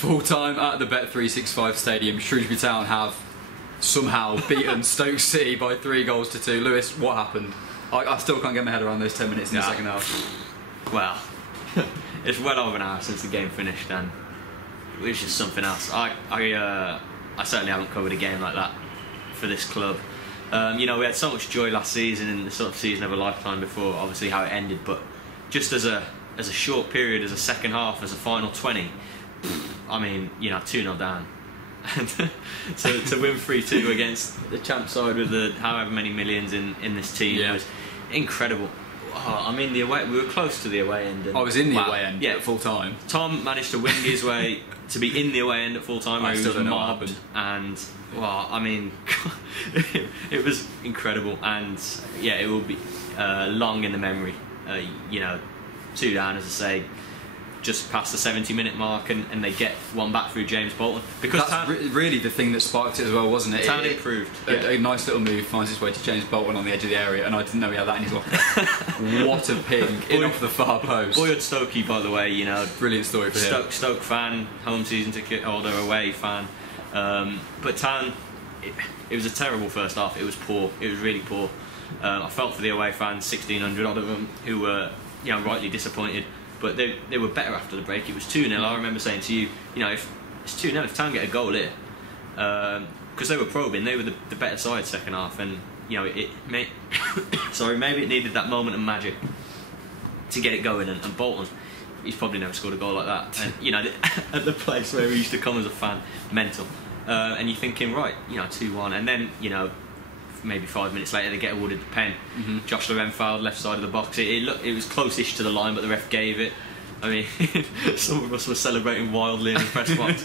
Full time at the Bet365 Stadium, Shrewsbury Town have somehow beaten Stoke City by 3-2. Lewis, what happened? I still can't get my head around those 10 minutes in the second half. Well, it's well over an hour since the game finished, and it was just something else. I certainly haven't covered a game like that for this club. You know, we had so much joy last season, and the sort of season of a lifetime before, obviously how it ended. But just as a short period, as a second half, as a final 20, I mean, you know, 2-0 down, and to win 3-2 against the champ side with the however many millions in this team was incredible. Oh, I mean, we were close to the away end. And, I was in the away end at full time. Tom managed to wing his way to be in the away end at full time, where he was mobbed, and well, I mean, it was incredible, and yeah, it will be long in the memory. You know, 2 down, as I say, just past the 70-minute mark, and they get one back through James Bolton. Because that's really the thing that sparked it as well, wasn't it? Town improved. A nice little move finds its way to James Bolton on the edge of the area, and I didn't know he had that in his locker. What a ping in off the far post. Boyhood Stokey, by the way, you know. Brilliant story for him. Stoke fan, home season ticket holder, away fan. But Town, it was a terrible first half. It was poor. It was really poor. I felt for the away fans, 1,600 odd of them, who were, you know, rightly disappointed. But they were better after the break. It was 2-0. I remember saying to you, you know, if it's 2-0, if Town get a goal here, because they were probing, they were the better side second half, and you know, maybe it needed that moment of magic to get it going. And Bolton, he's probably never scored a goal like that. And you know, at the place where he used to come as a fan, mental. And you're thinking, right, you know, 2-1, and then you know, maybe 5 minutes later they get awarded the pen. Josh Loren fouled left side of the box. It was close-ish to the line, but the ref gave it. I mean, some of us were celebrating wildly in the press box.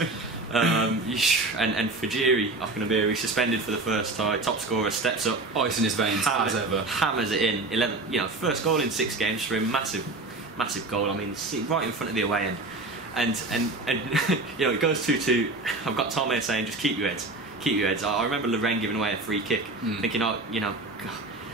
And Fajiri, Akinobiri, suspended for the first tie. Top scorer steps up, ice in his veins as ever, hammers it in. 11, you know, first goal in 6 games for him. Massive goal. I mean, right in front of the away end. And you know, it goes 2-2. I've got Tom here saying, just keep your heads. Keep your heads. I remember Loren giving away a free kick, thinking, oh, you know, God,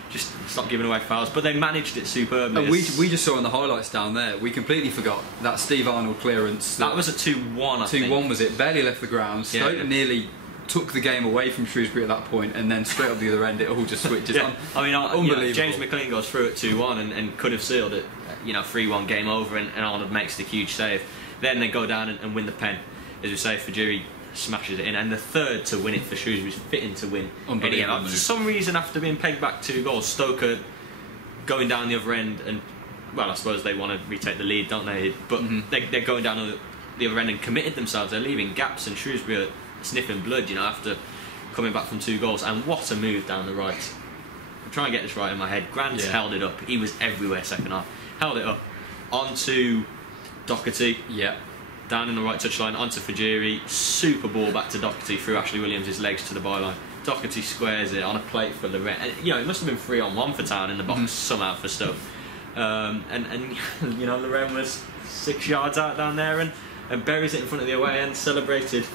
just stop giving away fouls. But they managed it superbly. And we just saw in the highlights down there, we completely forgot that Steve Arnold clearance. That was a 2-1, I think. 2-1 was it? Barely left the ground. Stoke nearly took the game away from Shrewsbury at that point, and then straight up the other end, it all just switches. I mean, unbelievable. You know, James McLean goes through at 2-1 and could have sealed it. You know, 3-1 game over, and Arnold makes the huge save. Then they go down and win the pen. As we say, Fajiri smashes it in, and the third to win it for Shrewsbury's fitting to win. For some reason, after being pegged back 2 goals, Stoke are going down the other end, and well, I suppose they want to retake the lead, don't they? But they're going down the other end and committed themselves. They're leaving gaps, and Shrewsbury are sniffing blood, you know, after coming back from 2 goals. And what a move down the right! I'm trying to get this right in my head. Grant held it up. He was everywhere second half. Held it up onto Doherty. Yeah. Down in the right touchline, onto Fajiri, super ball back to Doherty through Ashley Williams' legs to the byline. Doherty squares it on a plate for Loren. You know, it must have been 3-on-1 for Town in the box somehow for Stoke. And you know, Loren was 6 yards out down there and buries it in front of the away end, celebrated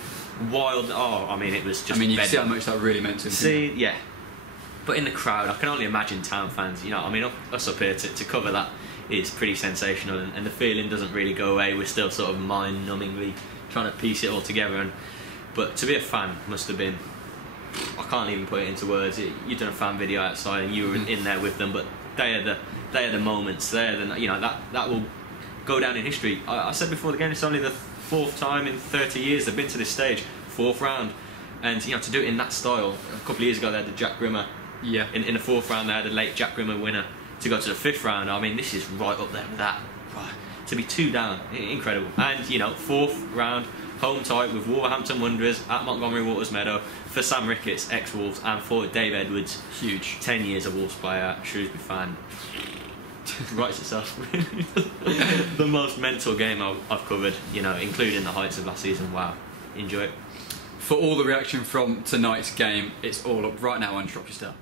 wild. Oh, I mean, it was just. I mean, you can see how much that really meant to him. See, yeah. But in the crowd, I can only imagine Town fans. You know, I mean, us up here to cover that is pretty sensational, and the feeling doesn't really go away. We're still sort of mind-numbingly trying to piece it all together, but to be a fan must have been, I can't even put it into words. You've done a fan video outside and you were in there with them, but they are the moments. You know, that will go down in history. I said before the game, it's only the 4th time in 30 years they've been to this stage, 4th round, and you know, to do it in that style. A couple of years ago they had the Jack Grimmer. In the 4th round they had a late Jack Grimmer winner. To go to the 5th round, I mean, this is right up there with that. To be 2 down, incredible. And you know, 4th round, home tie with Wolverhampton Wanderers at Montgomery Waters Meadow for Sam Ricketts, ex-Wolves, and for Dave Edwards, huge. 10 years of Wolves player, Shrewsbury fan. Writes itself. The most mental game I've covered, you know, including the heights of last season. Wow, enjoy it. For all the reaction from tonight's game, it's all up right now on Drop Your Star.